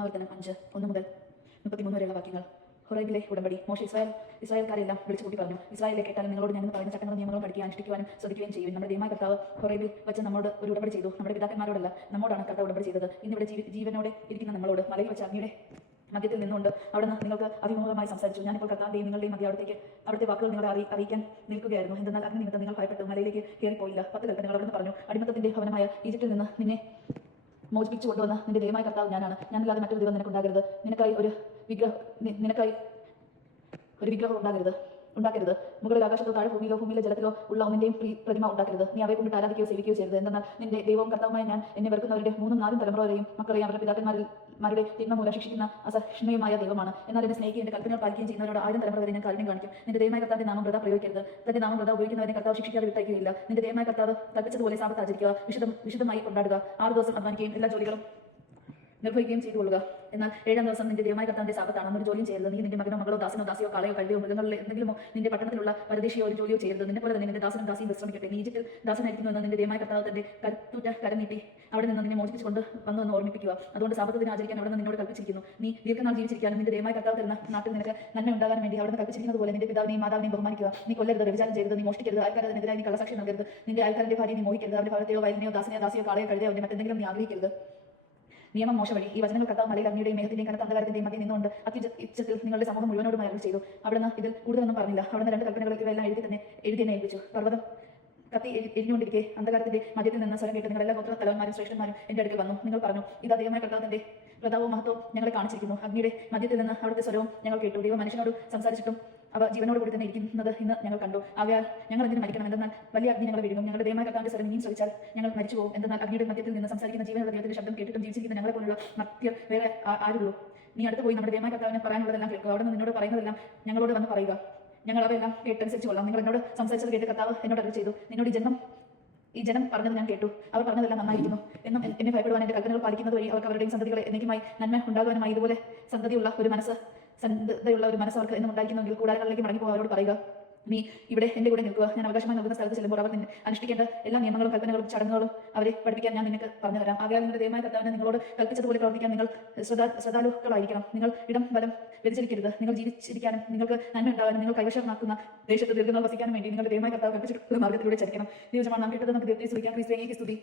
ആവർത്തനം 5:1 മുതൽ 33 വരെയുള്ള വാക്യങ്ങൾ. ഹൊറേബിലെ ഉടമ്പടി. മോശെ ഇസ്രായേൽക്കാരെല്ലാം വിളിച്ചു കൂട്ടി പറഞ്ഞു, ഇസ്രായേലിലെ കേട്ടാലും നിങ്ങളോട് ഞാൻ പറയുന്ന ചട്ടങ്ങളും നിയമങ്ങളും പഠിക്കുകയും അനുഷ്ഠിക്കുവാനും ശ്രദ്ധിക്കുകയും ചെയ്യും. നമ്മുടെ ദൈവമായ കർത്താവ് ഹൊറേബിൽ വെച്ച് നമ്മോട് ഒരു ഉടമ്പടി ചെയ്തു. നമ്മുടെ പിതാക്കന്മാരോടല്ല, നമ്മോടാണ് കർത്താവ് ഉടമ്പടി ചെയ്തത്. ഇന്നിവിടെ ജീവനോടെ ഇരിക്കുന്ന നമ്മളോട് മലയിൽ വെച്ച് അഗ്നിയുടെ മധ്യത്തിൽ നിന്നുകൊണ്ട് അവിടുന്ന് നിങ്ങൾക്ക് അഭിമുഖമായി സംസാരിച്ചു. ഞാനിപ്പോൾ കർത്താവിന്റെയും നിങ്ങളുടെയും മധ്യ അവിടുത്തെ വാക്കുകൾ നിങ്ങളെ അറിയിക്കാൻ നിൽക്കുകയായിരുന്നു. എന്തെന്നാൽ അഗ്നി നിമിത്തം നിങ്ങൾ ഭയപ്പെട്ടു മലയിലേക്ക് കയറിപ്പോയില്ല. 10 കൽപ്പനകൾ അവിടുന്ന് പറഞ്ഞു. അടിമത്തത്തിന്റെ ഭവനമായ ഈജിപ്തിൽ നിന്ന് നിന്നെ മോചിപ്പിച്ചു കൊണ്ടുവന്ന നിന്റെ ദൈവമായ കർത്താവ് ഞാനല്ലാതെ മറ്റൊരു ദൈവം നിനക്കുണ്ടാകരുത്. നിനക്കായി ഒരു വിഗ്രഹം ഉണ്ടാക്കരുത്. മുകളിൽ ആകാശത്തോ താഴെ ഭൂമിയിലെ ജലത്തിലോ ഉള്ള ഒന്നിന്റെയും പ്രതിമ ഉണ്ടാക്കരുത്. നീ അവയെ കൊണ്ടിട്ട് ആരാധിക്കുകയോ സേവിക്കുകയോ ചെയ്യരുത്. എന്നാൽ നിന്റെ ദൈവവും കർത്താവുമായ ഞാൻ എന്നെ വെറുക്കുന്നവരുടെ 3 4 തലമുറ വരെയും മക്കളെയും അവരുടെ പിതാക്കന്മാരുടെ തിന്മ മൂലം ശിക്ഷിക്കുന്ന അസഹിഷ്ണുമായ ദൈവമാണ്. എന്നാൽ എന്നെ സ്നേഹിക്കുകയും എന്റെ കൽപ്പനകൾ പാലിക്കുകയും ചെയ്യുന്നവരോട് 1000 തലമുറ വരെ ഞാൻ കാരുണ്യം കാണിക്കും. നിന്റെ ദൈവമായ കർത്താവിന്റെ നാമം വൃഥ പ്രയോഗിക്കരുത്. തന്റെ നാമം വൃഥ ഉപയോഗിക്കുന്നവരെ കർത്താവ് ശിക്ഷിക്കാതെ വിട്ടയക്കുകയില്ല. നിന്റെ ദൈവമായ കർത്താവ് കൽപ്പിച്ചതുപോലെ സാബത്ത് ആചരിക്കുക, വിശുദ്ധമായി കൊണ്ടാടുക. 6 ദിവസം അധ്വാനിക്കുകയും എല്ലാ ജോലികളും നിർവഹിക്കുകയും ചെയ്തു കൊള്ളുക. എന്നാൽ 7-ാം ദിവസം നിന്റെ ദൈവമായ കർത്താവിന്റെ സാബത്താണ്. അന്നൊരു ജോലിയും ചെയ്യരുത്. നീ നിന്റെ മകനോ മകളോ ദാസനോ ദാസിയോ കാളയോ കഴുതയോ മൃഗങ്ങളിലെ എന്തെങ്കിലുമോ നിന്റെ പട്ടണത്തിലുള്ള പരദേശിയോ ഒരു ജോലിയോ ചെയ്യരുത്. നിന്നെ പോലെ തന്നെ നിന്റെ ദാസനും ദാസിയും വിശ്രമിക്കട്ടെ. നീ ഈജിപ്തിൽ ദാസനായിരിക്കുന്നു എന്ന് നിന്റെ ദൈവമായ കർത്താവ് തന്റെ കരുത്തുറ്റ കരം നീട്ടി അവിടെ നിന്ന് നിന്നെ മോചിപ്പിച്ചുകൊണ്ട് വന്നുവെന്ന് ഓർമ്മിപ്പിക്കുക. അതുകൊണ്ട് സാബത്ത് ആചരിക്കാൻ അവിടെ നിന്ന് നിന്നോട് കൽപ്പിച്ചിരിക്കുന്നു. നീ ദീർഘനാൾ ജീവിച്ചിരിക്കാനും നിന്റെ ദൈവമായ കർത്താവ് തരുന്ന നാട്ടിൽ നിനക്ക് നന്മ ഉണ്ടാകാൻ വേണ്ടി അവിടെ കൽപ്പിച്ചിരിക്കുന്നത് പോലെ നിന്റെ പിതാവിനെയും മാതാവിനെയും ബഹുമാനിക്കുക. നീ കൊല്ലരുത്, വ്യഭിചാരം ചെയ്യരുത്, നീ മോഷ്ടിക്കരുത്, അയൽക്കാരനെതിരായി നീ കള്ളസാക്ഷി നൽകരുത്. നിന്റെ അയൽക്കാരന്റെ ഭാര്യയെ നീ മോഹിക്കരുത്. അവരുടെ ഭവനത്തെയോ വയലിനെയോ ദാസിയോ കാളയോ കഴുതയോ മറ്റെന്തെങ്കിലും നീ ആഗ്രഹിക്കരുത്. നിയമം മോശ വഴി. ഈ വചനങ്ങൾ കർത്താവ് മലയിൽ അഗ്നിയുടെയും മേഘത്തിന്റെയും കനത്ത അന്ധകാരത്തിന്റെയും മധ്യ നിന്നുകൊണ്ട് അത്യുച്ചത്തിൽ നിങ്ങളുടെ സമൂഹം മുഴുവനോടും അരുളി ചെയ്തു. അവിടുന്ന് ഇതിൽ കൂടുതലൊന്നും പറഞ്ഞില്ല. അവിടുന്ന് 2 കൽപ്പനകൾ ഇവയെല്ലാം എഴുതി തന്നെ ഏൽപ്പിച്ചു. പർവ്വതം കത്തി എരിഞ്ഞുകൊണ്ടിരിക്കെ അന്ധകാരത്തിന്റെ മധ്യത്തിൽ നിന്ന് സ്വരം കേട്ട് നിങ്ങളെല്ലാ ഗോത്ര തലവന്മാരും ശ്രേഷ്ഠന്മാരും എന്റെ അടുക്കൽ വന്നു. നിങ്ങൾ പറഞ്ഞു, ഇതാ ദൈവമായ കർത്താവിന്റെ പ്രതാപവും മഹത്വവും ഞങ്ങളെ കാണിച്ചിരിക്കുന്നു. അഗ്നിയുടെ മധ്യത്തിൽ നിന്ന് അവിടുത്തെ സ്വരവും ഞങ്ങൾ കേട്ടു. ദൈവം മനുഷ്യനോട് സംസാരിച്ചിട്ടും അവ ജീവനോട് കൂടി തന്നെ ഇരിക്കുന്നത് ഇന്ന് ഞങ്ങൾ കണ്ടു. ആകയാൽ ഞങ്ങൾ എന്തിനു മരിക്കണം? എന്തെന്നാൽ വലിയ അഗ്നി ഞങ്ങളെ വിഴുങ്ങും. ഞങ്ങളുടെ ദൈവമായ കർത്താവിന്റെ സ്വരം ഇനിയും ശ്രമിച്ചാൽ ഞങ്ങൾ മരിച്ചു പോകും. എന്തെന്നാൽ അഗ്നിയുടെ മധ്യത്തിൽ നിന്ന് സംസാരിക്കുന്ന ജീവനുള്ള ദൈവത്തിന്റെ ശബ്ദം കേട്ടിട്ടും ജീവിച്ചിരിക്കുന്ന ഞങ്ങളെ പോലുള്ള മർത്യർ വേറെ ആരുള്ളൂ. നീ അടുത്ത് പോയി നമ്മുടെ ദൈവമായ കർത്താവിനെ പറയാനുള്ളതെല്ലാം കേൾക്കുക. അവിടെ നിന്ന് നിന്നോട് പറയുന്നതെല്ലാം ഞങ്ങളോട് വന്ന് പറയുക. ഞങ്ങൾ അവയെല്ലാം കേട്ടനുസരിച്ച് കൊള്ളാം. നിങ്ങൾ എന്നോട് സംസാരിച്ചത് കേട്ട് കർത്താവ് എന്നോട് അരുളി ചെയ്തു. നിന്നോട് ഈ ജനം പറഞ്ഞത് ഞാൻ കേട്ടു. അവർ പറഞ്ഞതെല്ലാം നന്നായിരിക്കുന്നു എന്നും എന്നെ ഭയപ്പെടുവാൻ എന്റെ കൽപ്പനകൾ പാലിക്കുന്നത് വഴി അവർക്ക് അവരുടെയും സന്തതികളെ എന്നേക്കുമായി നന്മ ഉണ്ടാകുവാനുമായി ഇതുപോലെ സന്തതിയുള്ള ഒരു മനസ്സ് അവർക്ക് എന്നും ഉണ്ടായിരിക്കുന്നെങ്കിൽ കൂടാരങ്ങളിലേക്ക് മടങ്ങിപ്പോകും. അവരോട് പറയുക, നീ ഇവിടെ എന്റെ കൂടെ നിൽക്കുക. ഞാൻ അവകാശമായി നൽകുന്ന സ്ഥലത്ത് ചെല്ലുമ്പോൾ അവർ അനുഷ്ഠിക്കേണ്ട എല്ലാ നിയമങ്ങളും കൽപ്പനകളും ചടങ്ങുകളും അവരെ പഠിപ്പിക്കാൻ ഞാൻ നിനക്ക് പറഞ്ഞു തരാം. ആകയാൽ നിങ്ങളുടെ ദൈവമായ കർത്താവിനെ നിങ്ങളോട് കൽപ്പിച്ചതുപോലെ പ്രവർത്തിക്കാൻ നിങ്ങൾ ശ്രദ്ധാലുക്കളായിരിക്കണം. നിങ്ങൾ ഇടം വലം വ്യതിചലിക്കരുത്. നിങ്ങൾ ജീവിച്ചിരിക്കാനും നിങ്ങൾക്ക് നന്മ ഉണ്ടാകാനും നിങ്ങൾ കൈവശമാക്കുന്ന ദേശത്ത് ദീർഘനാൾ വസിക്കാനും വേണ്ടി നിങ്ങളുടെ ദൈവമായ കർത്താവ് കൽപ്പിച്ചിട്ടുള്ള മാർഗ്ഗത്തിലൂടെ ചരിക്കണം. ദൈവമാണ് നാം കേട്ടത്. നമുക്ക് ദൈവത്തെ സ്തുതിക്കാം. ക്രിസ്തുവിനെ സ്തുതി.